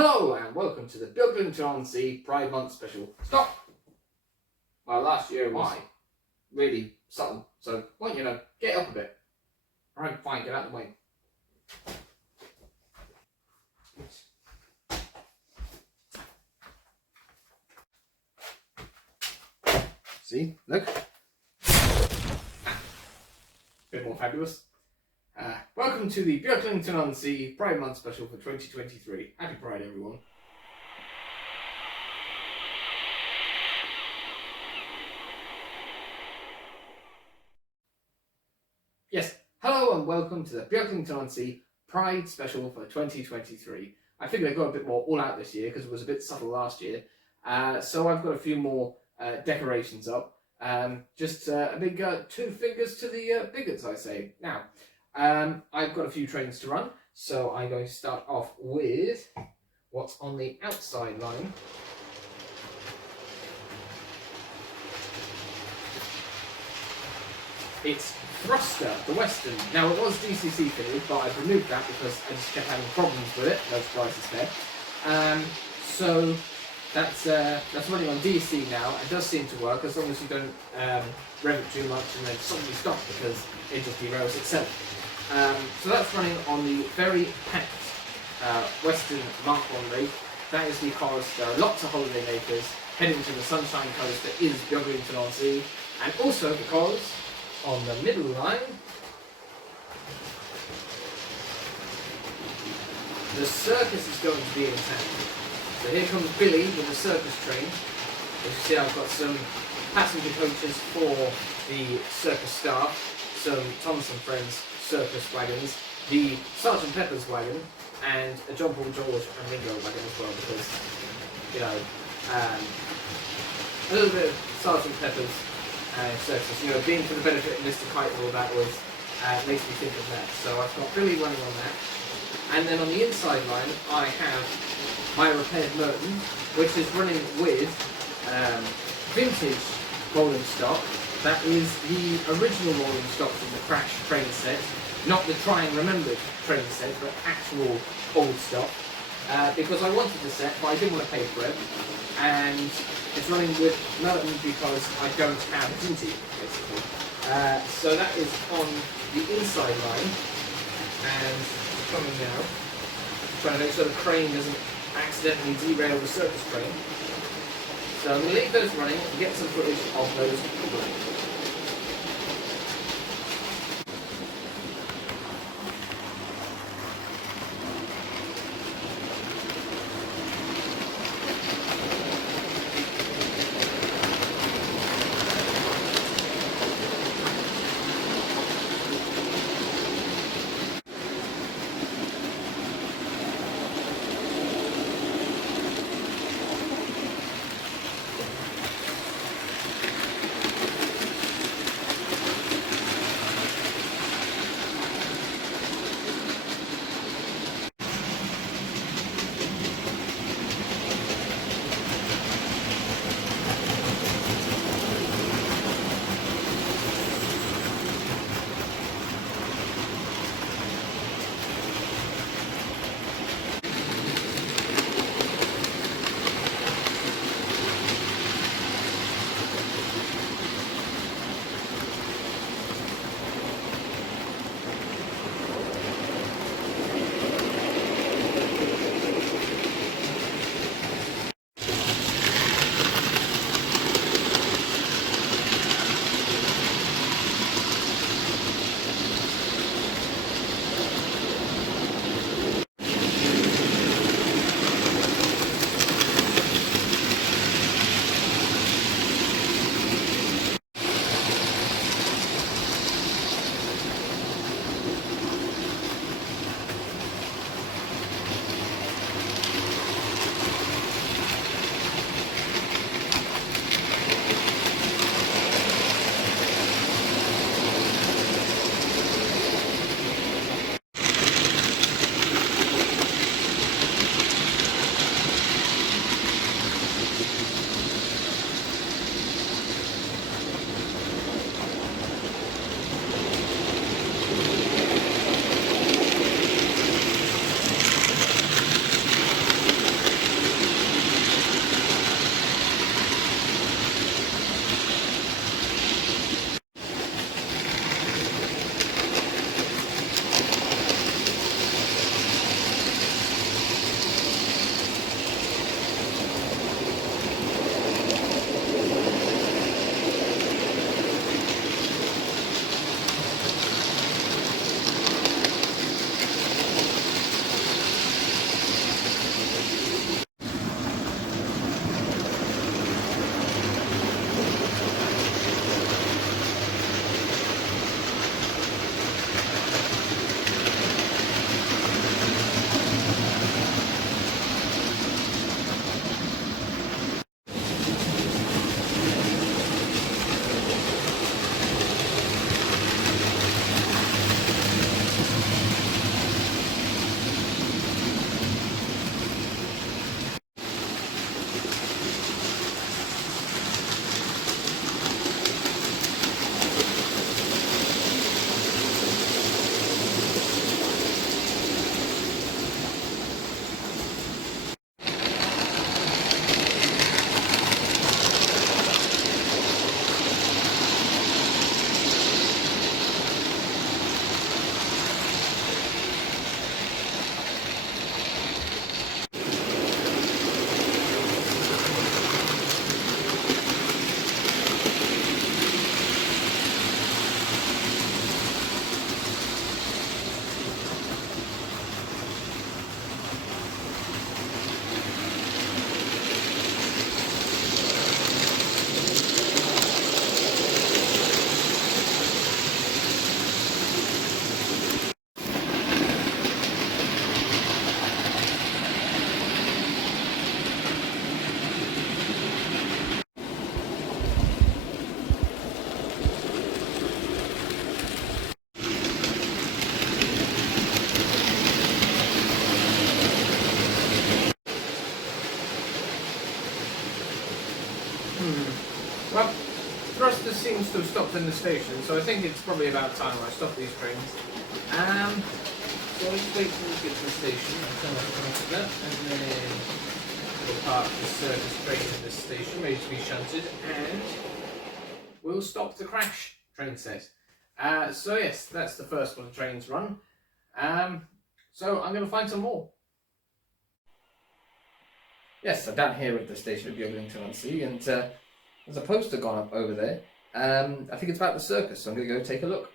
Hello and welcome to the Beaglington-On-Sea Pride Month special. Stop! Well, last year was really subtle, so why don't you get up a bit? Alright, fine, get out of the way. See, look. Bit more fabulous. Welcome to the Beaglington-On-Sea Pride Month special for 2023. Happy Pride, everyone. Yes, hello and welcome to the Beaglington-On-Sea Pride special for 2023. I figured I'd go a bit more all out this year because it was a bit subtle last year. So I've got a few more decorations up. Just a big 2 fingers to the bigots, I say. Now, I've got a few trains to run, so I'm going to start off with what's on the outside line. It's Thruster, the Western. Now, it was DCC fitted, but I've removed that because I just kept having problems with it. No surprises there. So that's running on DC now. It does seem to work as long as you don't rev it too much and then suddenly stop because it just derails itself. So that's running on the very packed Western Mark 1 rate. That is because there are lots of holiday makers heading to the Sunshine Coast that is Beaglington-On-Sea, and also because on the middle line the circus is going to be in town. So here comes Billy with the circus train. As you see, I've got some passenger coaches for the circus staff, some Thomas and Friends circus wagons, the Sergeant Pepper's wagon, and a John Paul George and Ringo wagon as well, because, a little bit of Sergeant Pepper's circus, being for the benefit of Mr. Kite and all that was, makes me think of that. So I've got Billy running on that. And then on the inside line, I have my repaired Merton, which is running with vintage rolling stock. That is the original rolling stock from the Crash train set, not the Try and Remember train set, but actual old stock. Because I wanted the set, but I didn't want to pay for it. And it's running with Merton because I don't have Dinty, basically. So that is on the inside line, and it's coming now. Trying to make sure the crane doesn't accidentally derail the circus train. So I'm going to leave those running and get some footage of those running. seems to have stopped in the station, so I think it's probably about time I stop these trains. So I'll just wait till we get to the station and turn off that, and then we'll park the Circus train in this station, ready to be shunted, and we'll stop the crash train set. So yes, that's the first one the train's run. So I'm going to find some more. Yes, I'm down here at the station of Beaglington-On-Sea, and there's a poster gone up over there. I think it's about the circus, so I'm going to go take a look.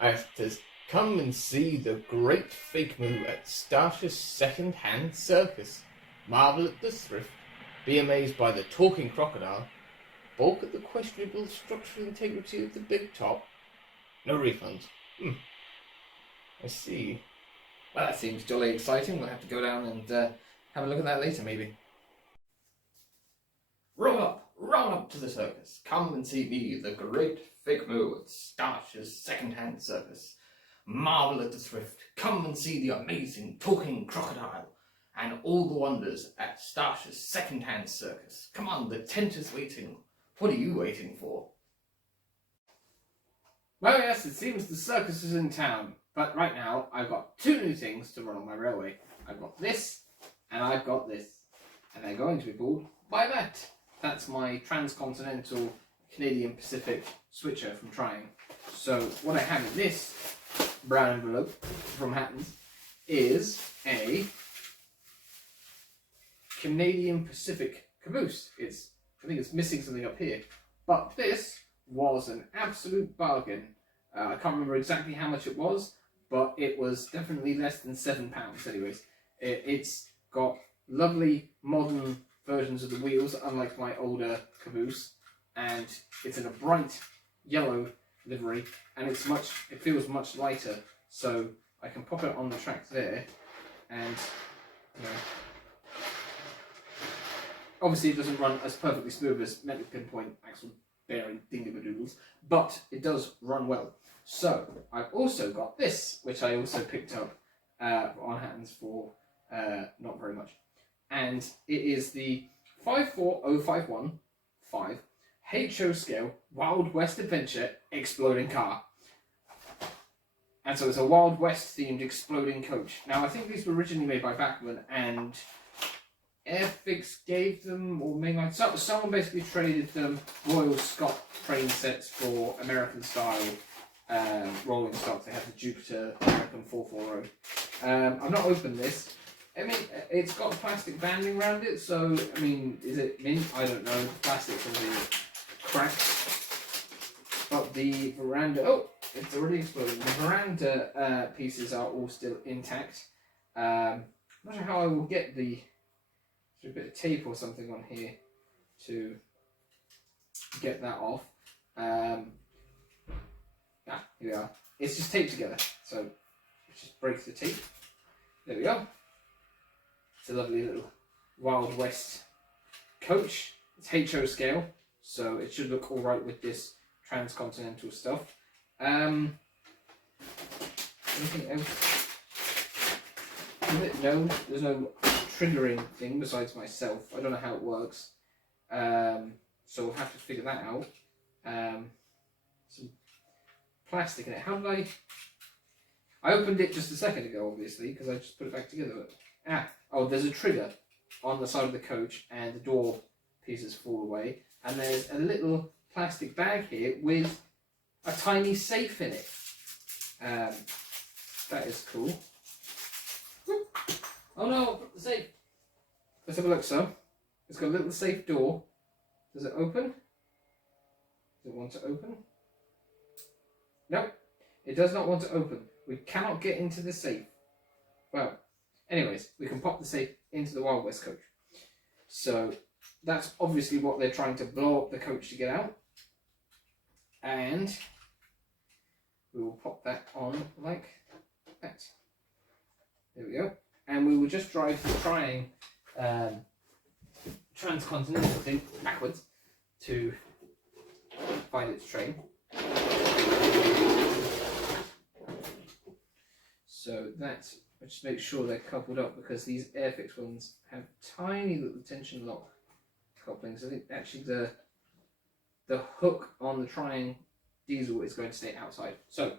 It says, come and see the great fake moo at Starsh's second-hand circus. Marvel at the thrift, be amazed by the talking crocodile, balk at the questionable structural integrity of the big top. No refunds. I see. Well, that seems jolly exciting. We'll have to go down and have a look at that later, maybe. Roll up to the circus. Come and see me, the great fake moo at Starsh's second-hand circus. Marvel at the thrift. Come and see the amazing talking crocodile and all the wonders at Starsh's second-hand circus. Come on, the tent is waiting. What are you waiting for? Well, yes, it seems the circus is in town, but right now I've got two new things to run on my railway. I've got this, and I've got this, and they're going to be called by that. That's my transcontinental Canadian Pacific switcher from Trying. So what I have in this brown envelope from Hatton's is a Canadian Pacific caboose. I think it's missing something up here, but this was an absolute bargain. I can't remember exactly how much it was, but it was definitely less than £7 anyways. It's got lovely modern versions of the wheels, unlike my older caboose, and it's in a bright yellow livery, and it feels much lighter, so I can pop it on the track there, and you know, obviously it doesn't run as perfectly smooth as metal pinpoint axle bearing dingabadoodles, but it does run well. So I've also got this, which I also picked up on Hatton's for not very much, and it is the 54051 HO scale Wild West Adventure exploding car. And so it's a Wild West themed exploding coach. Now I think these were originally made by Bachman, and Airfix gave them, or maybe someone basically traded them Royal Scot train sets for American style rolling stock. They have the Jupiter American 440. I've not opened this. I mean, it's got plastic banding around it, so, I mean, is it mint? I don't know. The plastic will be cracked. But the veranda, oh, it's already exploded. The veranda pieces are all still intact. I'm not sure how I will get a bit of tape or something on here to get that off. Here we are. It's just taped together, so let's just break the tape. There we go. It's a lovely little Wild West coach. It's HO scale, so it should look alright with this transcontinental stuff. Anything else? No, there's no triggering thing besides myself. I don't know how it works. So we'll have to figure that out. Some plastic in it. How did I opened it just a second ago, obviously, because I just put it back together. But, oh, there's a trigger on the side of the coach, and the door pieces fall away. And there's a little plastic bag here with a tiny safe in it. That is cool. Oh no, the safe. Let's have a look, so. It's got a little safe door. Does it open? Does it want to open? Nope. It does not want to open. We cannot get into the safe. Well, anyways, we can pop the safe into the Wild West coach. So that's obviously what they're trying to blow up the coach to get out. And we will pop that on like that. There we go. And we will just drive the Trying transcontinental thing backwards to find its train. So that's, just make sure they're coupled up, because these Airfix ones have tiny little tension lock couplings. I think actually the the hook on the Triang diesel is going to stay outside. So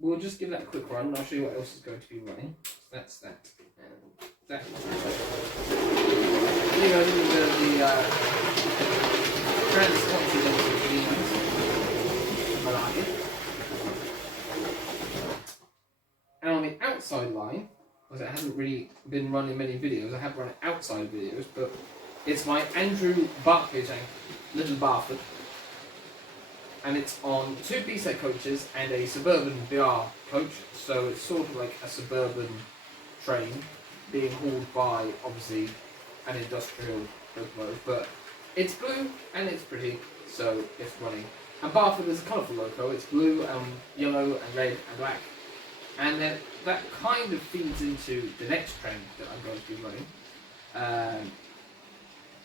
we'll just give that a quick run and I'll show you what else is going to be running. So that's that and that. There you go, a little bit of the trans-continental themes. I like it. And on the outside line, because it hasn't really been run in many videos, I have run it outside videos, but it's my Andrew Barclay tank, Little Barford. And it's on 2 B-set coaches and a suburban BR coach, so it's sort of like a suburban train being hauled by, obviously, an industrial locomotive, but it's blue and it's pretty, so it's running. And Barford is a colourful loco, it's blue and yellow and red and black, and then that kind of feeds into the next train that I'm going to be running,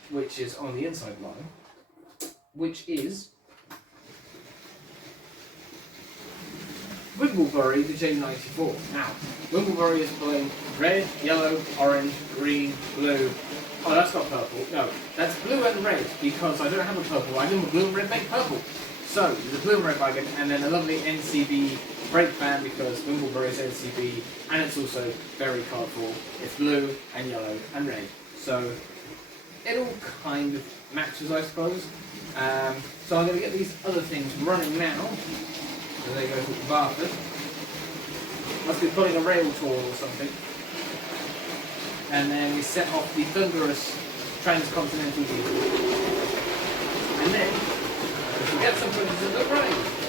which is on the inside line, which is Wimblebury, the J94. Now, Wimblebury is pulling red, yellow, orange, green, blue. Oh, that's not purple. No, that's blue and red because I don't have a purple wagon, but blue and red make purple. So, there's a blue and red wagon and then a lovely NCB brake van because Wimblebury is NCB and it's also very colourful. It's blue and yellow and red. So, it all kind of matches, I suppose. So I'm going to get these other things running now. So there goes the Barford. Must be pulling a rail tour or something. And then we set off the thunderous transcontinental diesel. And then we get some footage of the rain.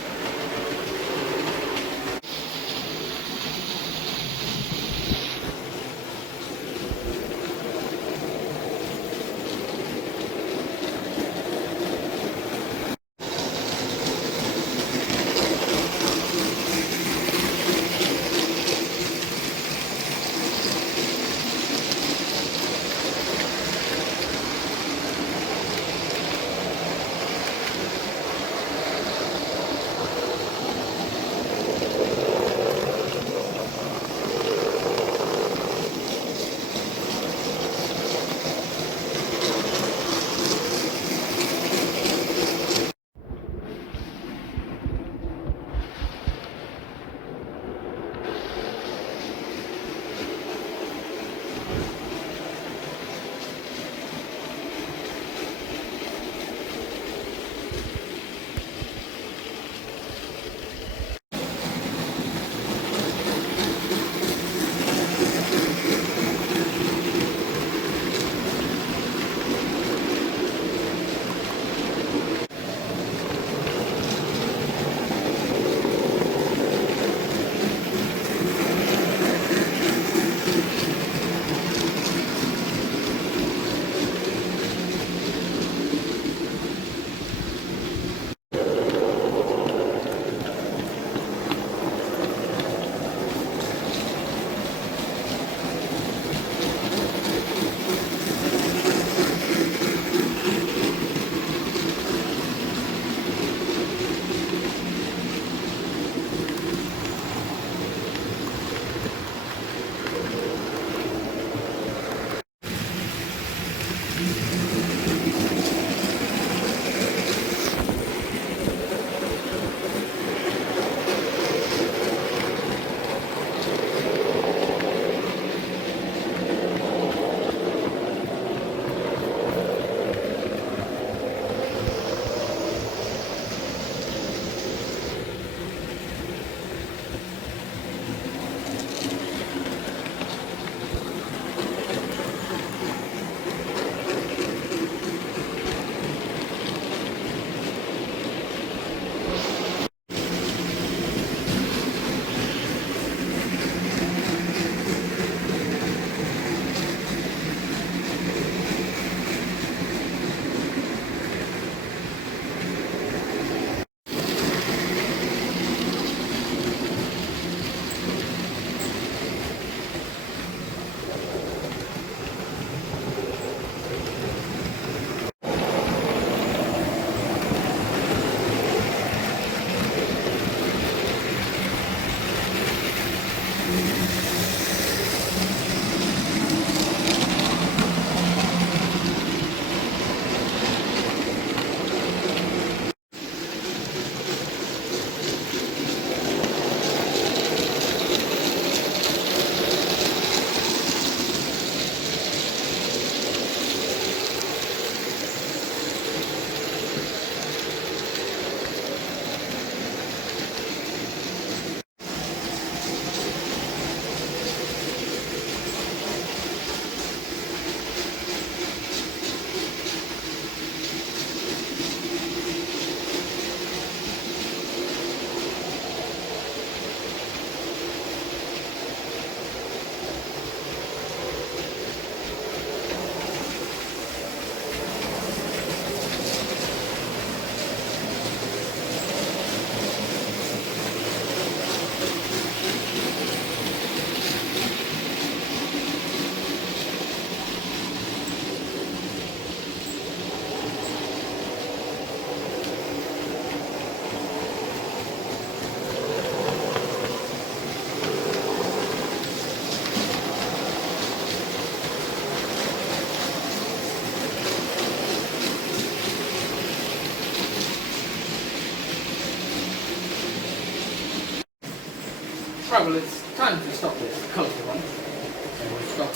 Right, well, it's time to stop this colourful one. So we'll stop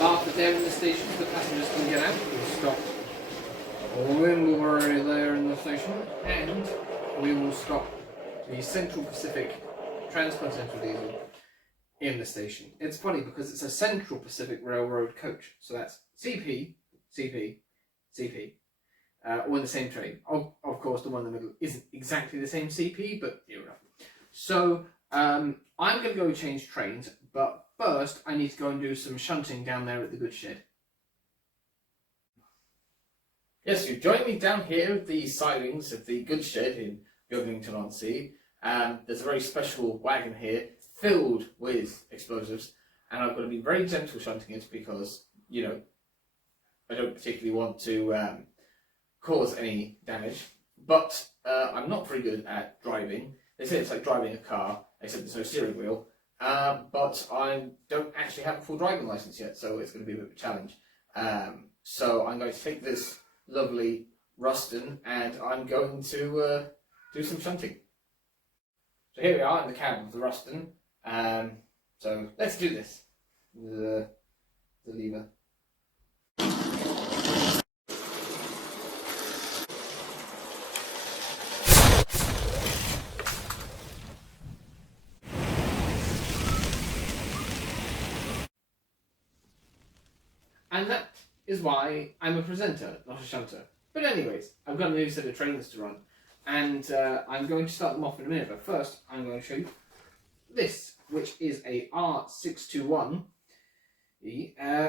Bath there in the station so the passengers can get out. We'll stop Wimbleby there in the station, and we will stop the Central Pacific Transcontinental Diesel in the station. It's funny because it's a Central Pacific Railroad coach, so that's CP, CP, CP, all in the same train. Of course, the one in the middle isn't exactly the same CP, but near enough. So I'm going to go change trains, but first I need to go and do some shunting down there at the goods shed. Yes, you've joined me down here at the sidings of the goods shed in Beaglington-On-Sea. There's a very special wagon here filled with explosives, and I've got to be very gentle shunting it because, you know, I don't particularly want to cause any damage. But I'm not very good at driving. They say it's like driving a car, except there's no steering wheel. But I don't actually have a full driving license yet, so it's going to be a bit of a challenge. So I'm going to take this lovely Ruston and I'm going to do some shunting. So here we are in the cab of the Ruston. So let's do this. The lever. And that is why I'm a presenter, not a shunter. But anyways, I've got a new set of trains to run, and I'm going to start them off in a minute, but first I'm going to show you this, which is a R621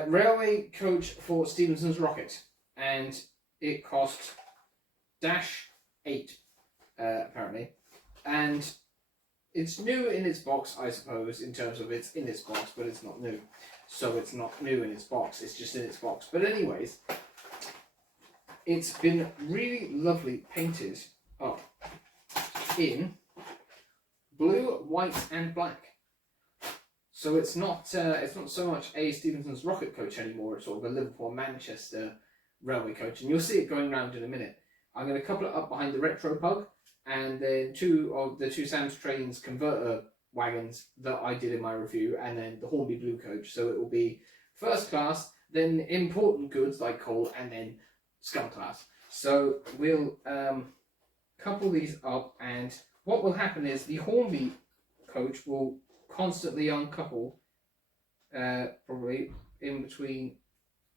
railway coach for Stephenson's Rocket, and it cost -8 apparently, and it's new in its box, I suppose, in terms of it's in its box, but it's not new. So it's not new in its box, it's just in its box. But anyways, it's been really lovely painted up in blue, white and black. So it's not so much a Stephenson's Rocket coach anymore, it's sort of a Liverpool-Manchester railway coach. And you'll see it going round in a minute. I'm going to couple it up behind the retro pug, and then two of the two Sam's Trains converter wagons that I did in my review, and then the Hornby Blue coach. So it will be first class, then important goods like coal, and then scum class. So we'll couple these up, and what will happen is the Hornby coach will constantly uncouple, probably in between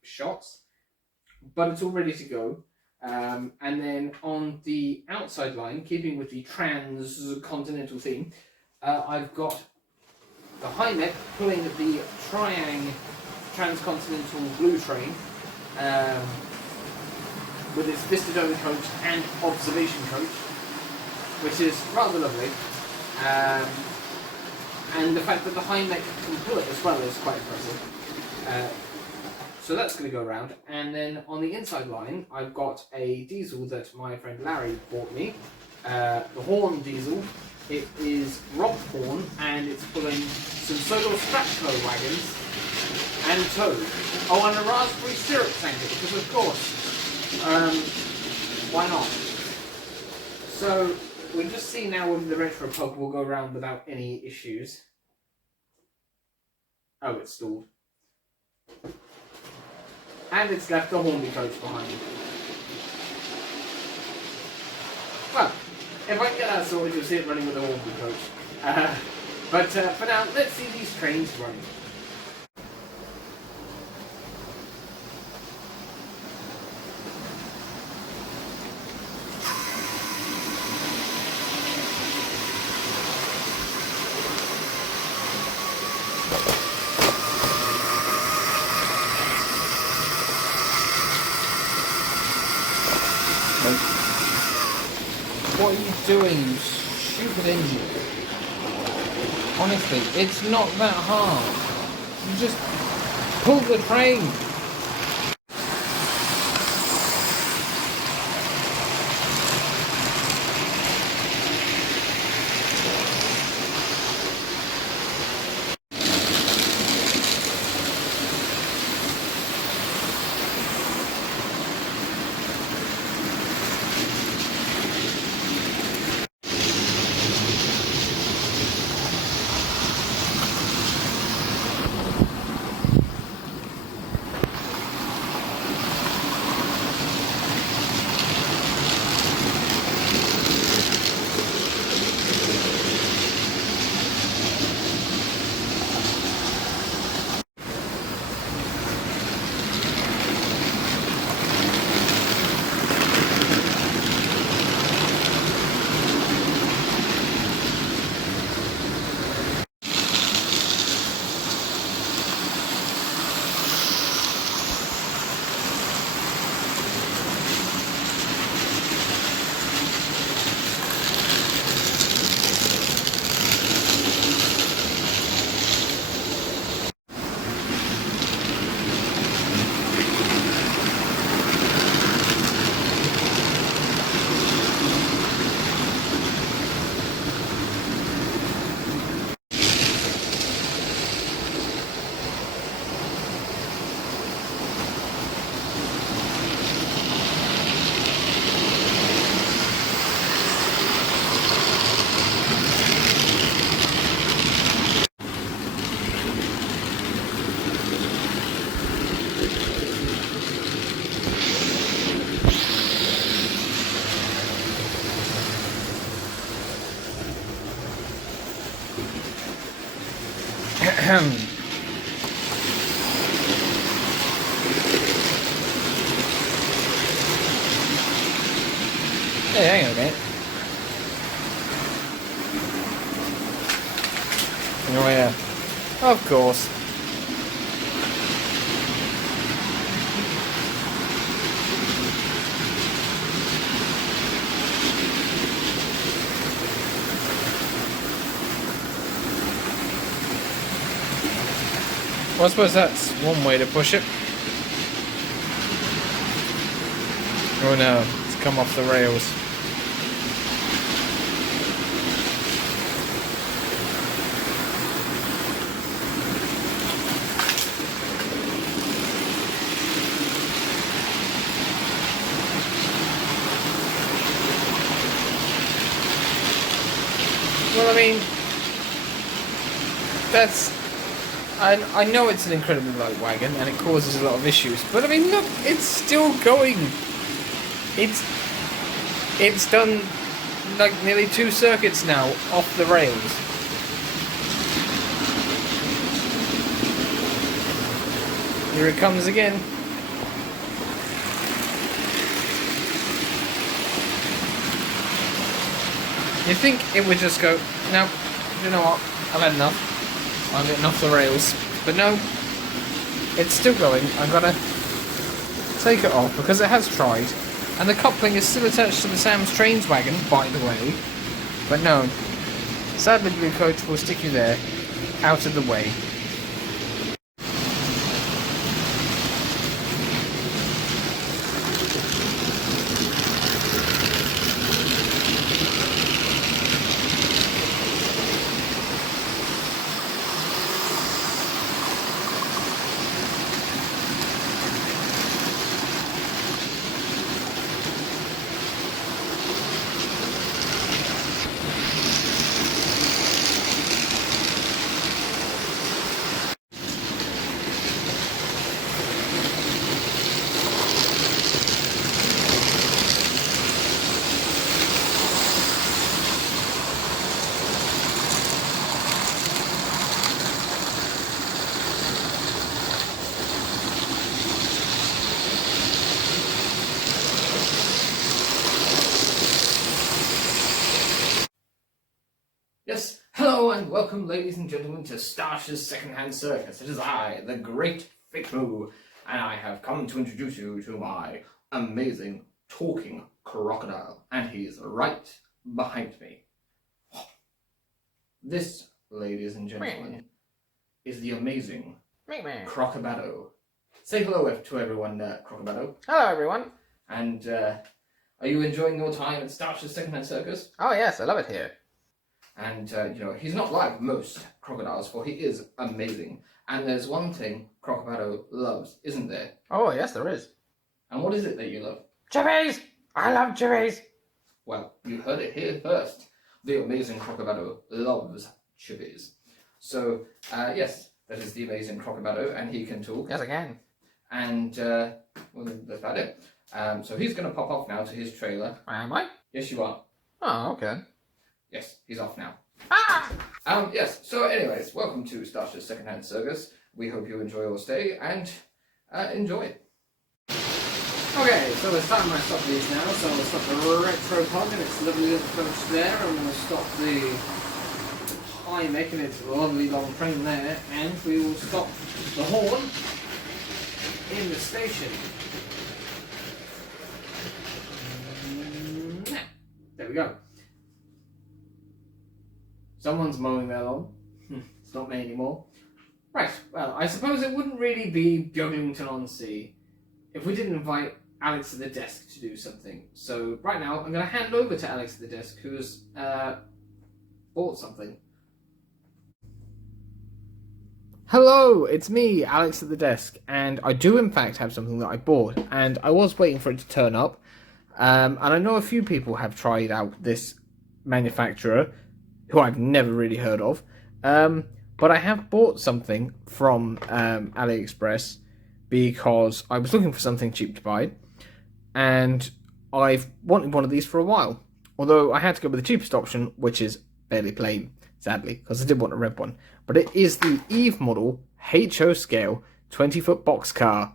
shots, but it's all ready to go. And then on the outside line, keeping with the transcontinental theme, I've got the high neck pulling the Triang transcontinental blue train with its Vistadome coach and observation coach, which is rather lovely. And the fact that the high neck can pull it as well is quite impressive. So that's going to go around. And then on the inside line, I've got a diesel that my friend Larry bought me, the Horn diesel. It is rock horn, and it's pulling some Sodor Stratco wagons and tow. Oh, and a raspberry syrup tanker, because of course, why not? So we'll just see now whether the retro pug will go around without any issues. Oh, it's stalled. And it's left the Hornby coach behind. Well, if I can get that sorted, you'll see it running with the Hornby coach. But for now, let's see these trains running. What are you doing, you stupid engine? Honestly, it's not that hard. You just pull the train. Hey, hang on a minute. Oh yeah. Of course. Well, I suppose that's one way to push it. Oh no, it's come off the rails. Well, I mean, that's... I know it's an incredibly light wagon and it causes a lot of issues, but I mean, look, it's still going. It's done like nearly 2 circuits now off the rails. Here it comes again. You think it would just go, no, you know what, I've had enough. I'm getting off the rails. But no, it's still going. I've got to take it off because it has tried. And the coupling is still attached to the Sam's Trains wagon, by the way. But no, sadly Blue Coach will stick you there, out of the way. Yes, hello and welcome, ladies and gentlemen, to Starsh's Secondhand Circus. It is I, the Great Fake Moo, and I have come to introduce you to my amazing talking crocodile, and he's right behind me. This, ladies and gentlemen, is the amazing Crocobado. Say hello to everyone, Crocobado. Hello, everyone. And are you enjoying your time at Starsh's Secondhand Circus? Oh yes, I love it here. And, you know, he's not like most crocodiles, for he is amazing. And there's one thing Crocobado loves, isn't there? Oh yes, there is. And what is it that you love? Chippies! I love chippies! Well, you heard it here first. The amazing Crocobado loves chippies. So, yes, that is the amazing Crocobado, and he can talk. Yes, I can. And, well, that's about it. So he's going to pop off now to his trailer. Am I? Yes, you are. Oh, okay. Yes, he's off now. Ah! Yes, so anyways, welcome to Starsh's Secondhand Circus. We hope you enjoy your stay and enjoy. Okay, so it's time I stop these now. So I'm going to stop the retro pug and its lovely little coach there. I'm going to stop the high mech and its lovely long train there. And we will stop the horn in the station. There we go. Someone's mowing their lawn. It's not me anymore. Right, well, I suppose it wouldn't really be Beaglington-On-Sea if we didn't invite Alex at the desk to do something. So right now, I'm going to hand over to Alex at the desk, who's bought something. Hello, it's me, Alex at the desk, and I do in fact have something that I bought, and I was waiting for it to turn up, and I know a few people have tried out this manufacturer, who I've never really heard of, but I have bought something from AliExpress because I was looking for something cheap to buy, and I've wanted one of these for a while, although I had to go with the cheapest option, which is fairly plain. sadly, because I did want a red one. But it is the Eve model HO scale 20-foot boxcar.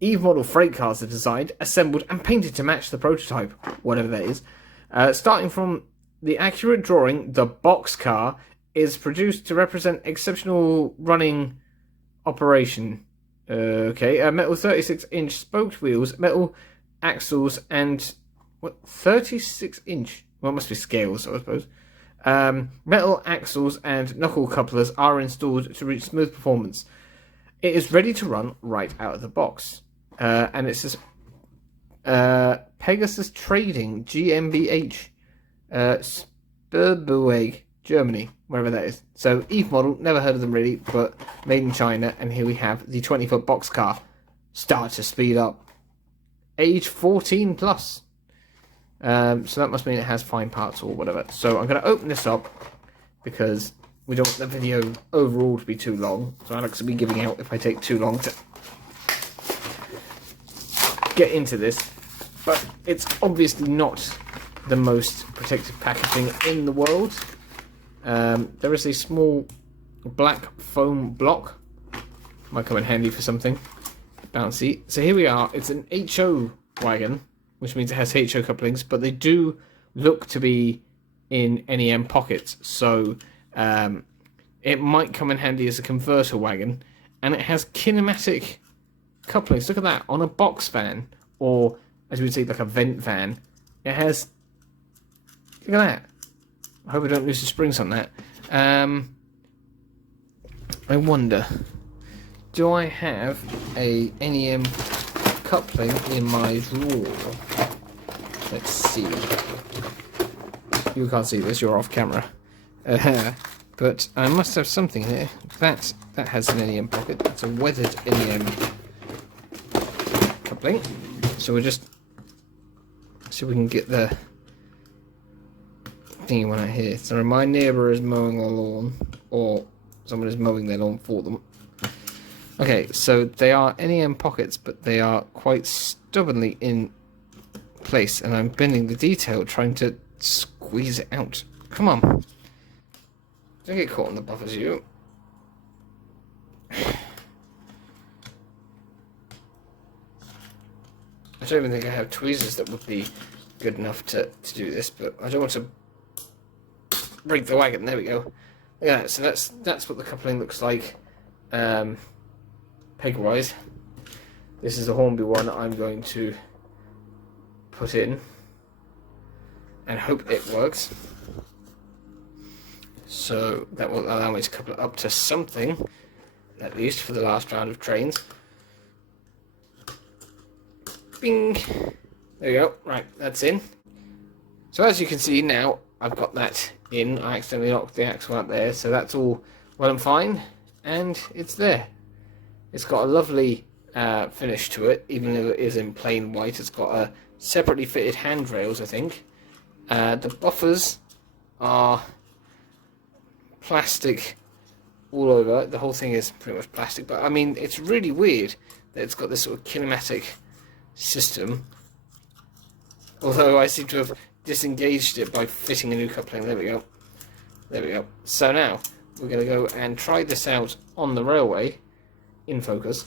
Eve model freight cars are designed, assembled, and painted to match the prototype, whatever that is. Starting from the accurate drawing, the boxcar is produced to represent exceptional running operation. Metal 36-inch spoked wheels, metal axles, and 36-inch? Well, it must be scales, I suppose. Metal axles and knuckle couplers are installed to reach smooth performance. It is ready to run right out of the box. And it says Pegasus Trading GmbH, Spurbuweg, Germany, wherever that is. So Eve model, never heard of them really, but made in China. And here we have the 20-foot boxcar. Start to speed up. Age 14 plus. So that must mean it has fine parts or whatever. So I'm going to open this up because we don't want the video overall to be too long. So Alex will be giving out if I take too long to get into this. But it's obviously not the most protective packaging in the world. There is a small black foam block. Might come in handy for something bouncy. So here we are. It's an HO wagon, which means it has HO couplings, but they do look to be in NEM pockets. So it might come in handy as a converter wagon. And it has kinematic couplings. Look at that, on a box van, or as we would say, like a vent van. It has, look at that. I hope I don't lose the springs on that. I wonder, do I have a NEM coupling in my drawer? Let's see. You can't see this, you're off camera. But I must have something here. That has an NEM pocket. It's a weathered NEM coupling. So we'll just see if we can get the thingy one out here. So my neighbour is mowing the lawn, or someone is mowing their lawn for them. Okay, so they are NEM pockets, but they are quite stubbornly in place, and I'm bending the detail trying to squeeze it out. Come on. Don't get caught in the buffers, you. I don't even think I have tweezers that would be good enough to do this, but I don't want to break the wagon. There we go. Look at that. So that's what the coupling looks like, peg-wise. This is a Hornby one I'm going to put in and hope it works. So that will allow me to couple it up to something, at least for the last round of trains. Bing! There you go. Right, that's in. So as you can see now, I've got that in. I accidentally knocked the axle out there, so that's all well and fine, and it's there. It's got a lovely finish to it, even though it is in plain white. It's got a separately fitted handrails, I think. The buffers are plastic all over. The whole thing is pretty much plastic, but I mean, it's really weird that it's got this sort of kinematic system. Although I seem to have disengaged it by fitting a new coupling. There we go. There we go. So now we're going to go and try this out on the railway in focus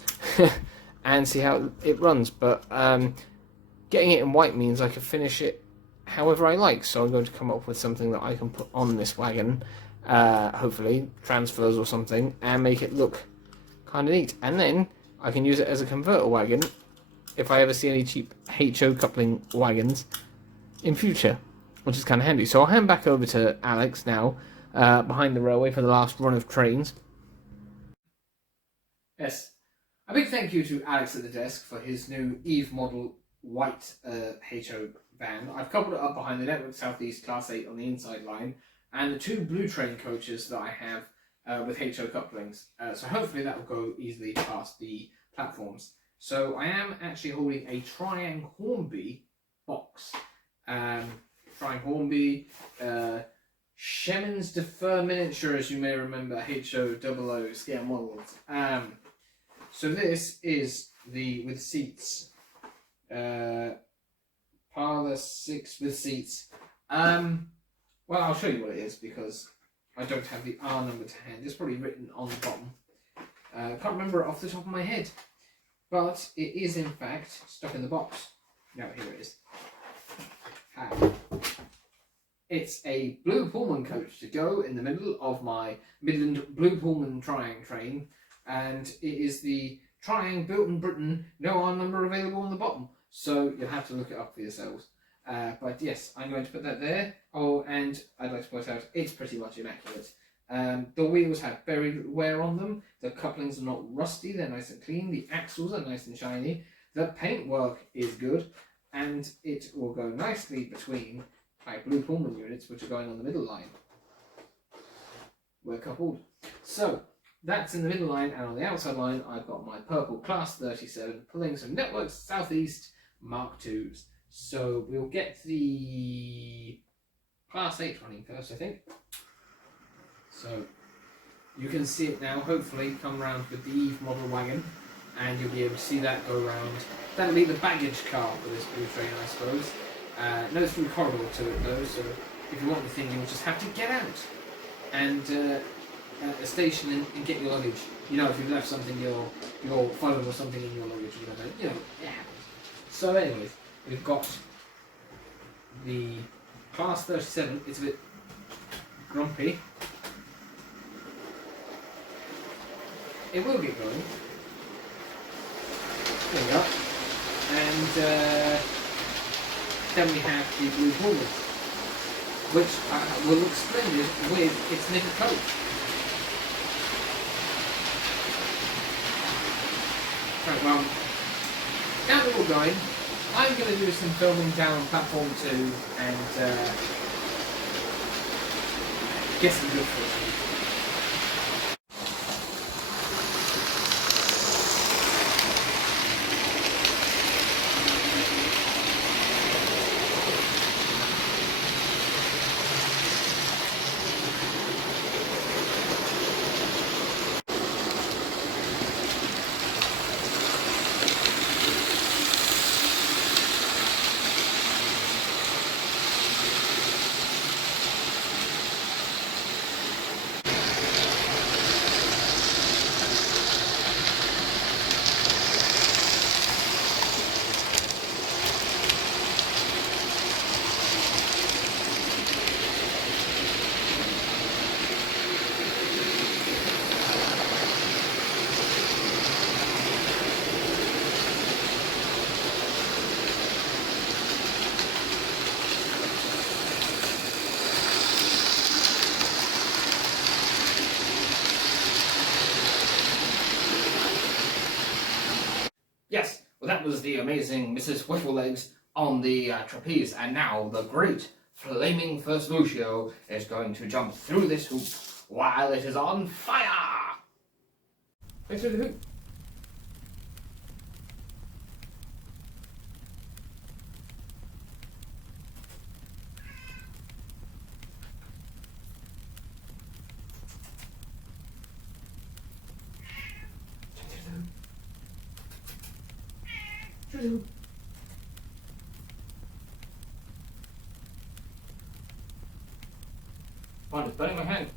and see how it runs. But getting it in white means I can finish it however I like. So I'm going to come up with something that I can put on this wagon, hopefully transfers or something, and make it look kind of neat. And then I can use it as a converter wagon if I ever see any cheap HO coupling wagons in future, which is kind of handy. So I'll hand back over to Alex now, behind the railway for the last run of trains. Yes, a big thank you to Alex at the desk for his new Eve model white HO van. I've coupled it up behind the Network Southeast Class 8 on the inside line, and the two blue train coaches that I have with HO couplings. So hopefully that will go easily past the platforms. So I am actually holding a Triang Hornby box. Triang Hornby, Shemans Defer Miniature, as you may remember, HO00 scale models. So this is the with seats, parlour 6 with seats. Well, I'll show you what it is because I don't have the R number to hand. It's probably written on the bottom. I can't remember it off the top of my head. But it is in fact stuck in the box. No, here it is. It's a blue Pullman coach to go in the middle of my Midland blue Pullman Triang train. And it is the Triang built in Britain, no R number available on the bottom. So you'll have to look it up for yourselves. But yes, I'm going to put that there. Oh, and I'd like to point out, it's pretty much immaculate. The wheels have very little wear on them. The couplings are not rusty, they're nice and clean. The axles are nice and shiny. The paintwork is good, and it will go nicely between my blue Pullman units, which are going on the middle line. We're coupled. So, that's in the middle line, and on the outside line, I've got my purple Class 37 pulling some Networks Southeast Mark IIs. So, we'll get the Class 8 running first, I think. So, you can see it now, hopefully, come round with the Eve model wagon, and you'll be able to see that go round. That'll be the baggage car for this blue train, I suppose. No through corridor to it, though, so if you want the thing, you'll just have to get out and a station and get your luggage. You know, if you've left something, your phone or something in your luggage, you know, it happens. So anyways, we've got the Class 37, it's a bit grumpy. It will get going. There we go. And then we have the blue Pullman, which will look splendid with its knitted coat. Right, well, now that we're going, I'm going to do some filming down on platform 2 and get some good footage. Yes, well that was the amazing Mrs. Whifflelegs on the trapeze, and now the great flaming First Lucio is going to jump through this hoop while it is on fire! Right through the hoop. Come on, it's burning my hand.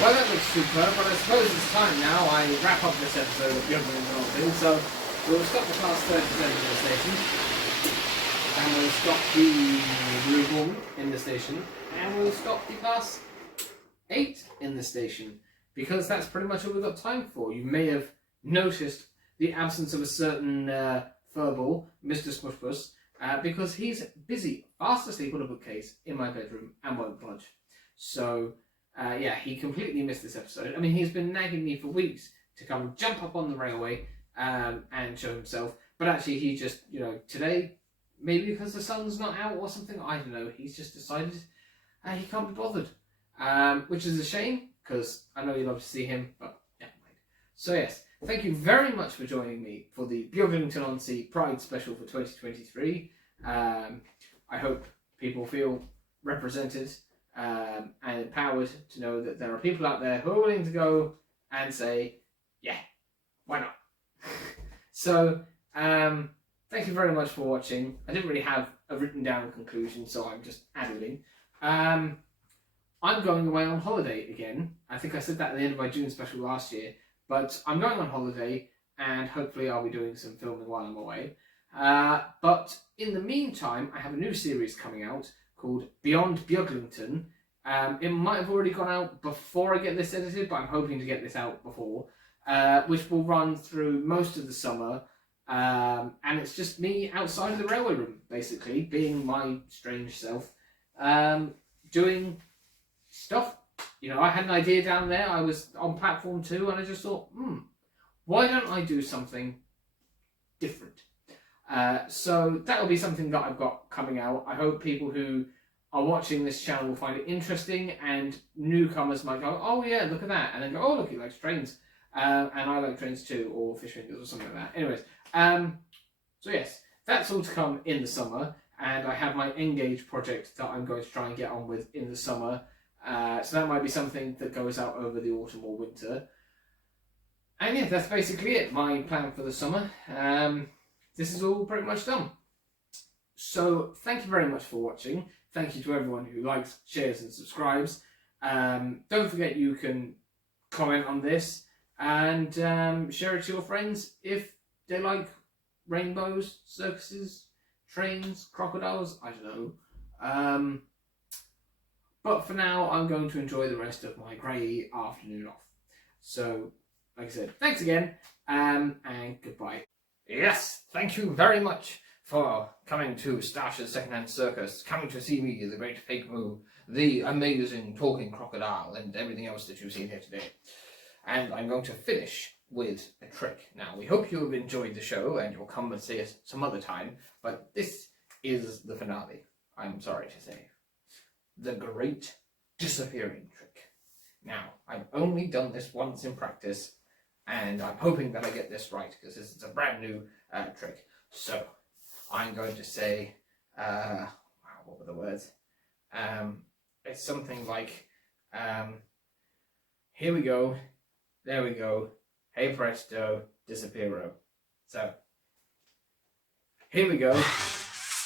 Well, that looks superb, but I suppose it's time now I wrap up this episode of Beaglington-On-Sea. So we'll stop the class 37 in the station, and we'll stop the blue woman in the station, and we'll stop the class 8 in the station, because that's pretty much all we've got time for. You may have noticed the absence of a certain furball, Mr. Smushbus, because he's busy, fast asleep on a bookcase in my bedroom and won't budge. So, yeah, he completely missed this episode. I mean, he's been nagging me for weeks to come jump up on the railway and show himself. But actually, he just, you know, today, maybe because the sun's not out or something, I don't know, he's just decided he can't be bothered. Which is a shame, because I know you'd love to see him, but never mind. So yes, thank you very much for joining me for the Beaglington-On-Sea Pride Special for 2023. I hope people feel represented and empowered to know that there are people out there who are willing to go and say, yeah, why not? So, thank you very much for watching. I didn't really have a written down conclusion, so I'm just ad-libbing. I'm going away on holiday again. I think I said that at the end of my June special last year, but I'm going on holiday and hopefully I'll be doing some filming while I'm away. But in the meantime, I have a new series coming out called Beyond Beaglington. It might have already gone out before I get this edited, but I'm hoping to get this out before, which will run through most of the summer. And it's just me outside of the railway room, basically, being my strange self, doing stuff. You know, I had an idea down there. I was on platform 2 and I just thought, why don't I do something different? So that'll be something that I've got coming out. I hope people who are watching this channel will find it interesting, and newcomers might go, oh yeah, look at that, and then go, oh look, he likes trains, and I like trains too, or fish fingers or something like that. Anyways, so yes, that's all to come in the summer, and I have my Engage project that I'm going to try and get on with in the summer. So that might be something that goes out over the autumn or winter. And yeah, that's basically it, my plan for the summer. This is all pretty much done. So thank you very much for watching. Thank you to everyone who likes, shares and subscribes. Don't forget you can comment on this and share it to your friends if they like rainbows, circuses, trains, crocodiles, I don't know. But for now, I'm going to enjoy the rest of my grey afternoon off. So, like I said, thanks again, and goodbye. Yes, thank you very much for coming to Starsh's Secondhand Circus, coming to see me, the great fake moo, the amazing talking crocodile, and everything else that you've seen here today. And I'm going to finish with a trick. Now, we hope you have enjoyed the show, and you'll come and see us some other time, but this is the finale, I'm sorry to say. The great disappearing trick. Now, I've only done this once in practice, and I'm hoping that I get this right, because this is a brand new trick. So, I'm going to say, wow, what were the words? It's something like, here we go, there we go, hey presto, disappearo. So, here we go,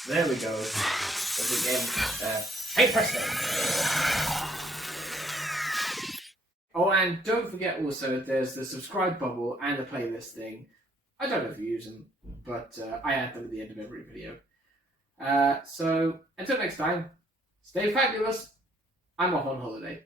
there we go, once again, hey presto! Oh, and don't forget also, there's the subscribe bubble and the playlist thing. I don't know if you use them, but I add them at the end of every video. So, until next time, stay fabulous. I'm off on holiday.